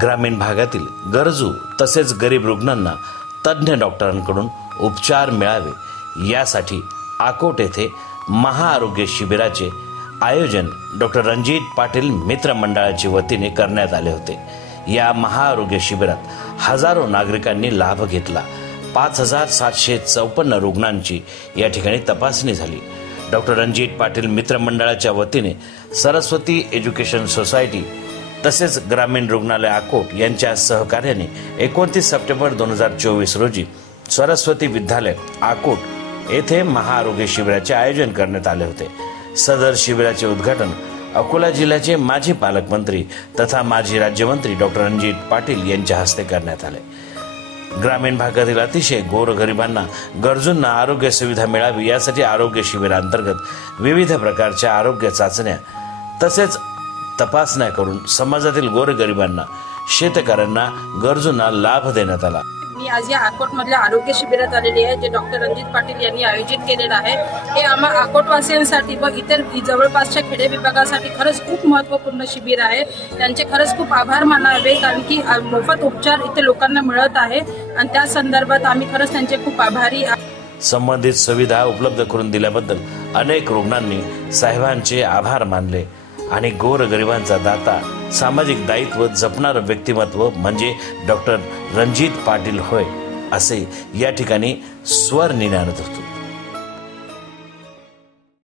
ग्रामीण भागातील गरजू तसेच गरीब रुग्णांना तज्ञ डॉक्टरांकडून उपचार मिळावे यासाठी आकोट येथे महाआरोग्य शिबिराचे आयोजन डॉक्टर रणजित पाटील मित्र मंडळाच्या वतीने करण्यात आले होते। या महाआरोग्य शिबिरात हजारो नागरिकांनी लाभ घेतला। 5754 रुग्णांची या ठिकाणी तपासणी झाली। डॉक्टर रणजित पाटील मित्र मंडळाच्या वतीने सरस्वती एज्युकेशन सोसायटी तसेच ग्रामीण रुग्णालय आकोट यांच्या सहकार्याने 29 सप्टेंबर 2024 रोजी सरस्वती विद्यालय आकोट येथे महाआरोग्य शिबिराचे आयोजन करण्यात आले होते। सदर शिबिराचे उद्घाटन अकोला जिल्ह्याचे माजी पालकमंत्री तथा माजी राज्यमंत्री डॉक्टर रणजित पाटील यांच्या हस्ते करण्यात आले। ग्रामीण भागातील अतिशय गोरगरिबांना गरजूंना आरोग्य सुविधा मिळावी यासाठी आरोग्य शिबिरांतर्गत विविध प्रकारच्या आरोग्य चाचण्या तसेच तपासण्या करून समाजातील गोरगरिबांना शेतकऱ्यांना गरजूंना लाभ देण्यात आला। मी आज या आकोट मधल्या आरोग्य शिबिरात आलेली आहे जे डॉक्टर रणजित पाटील यांनी आयोजित केलेलं आहे। हे आम्हा आकोटवासियांसाठी व इतर जवळपासच्या खेडे विभागासाठी खरंच खूप महत्त्वपूर्ण शिबिर आहे। त्यांचे खरंच खूप आभार मानावे कारण की मोफत उपचार इथे लोकांना मिळत आहे आणि त्या संदर्भात आम्ही खरंच त्यांचे खूप आभारी आहोत। संबंधित सुविधा उपलब्ध करून दिल्याबद्दल अनेक रुग्णांनी साहेबांचे आभार मानले आणि गोरगरिबांचा दाता सामाजिक दायित्व जपणारे व्यक्तिमत्व म्हणजे डॉक्टर रणजित पाटील होय असे या ठिकाणी स्वर निनादत होते।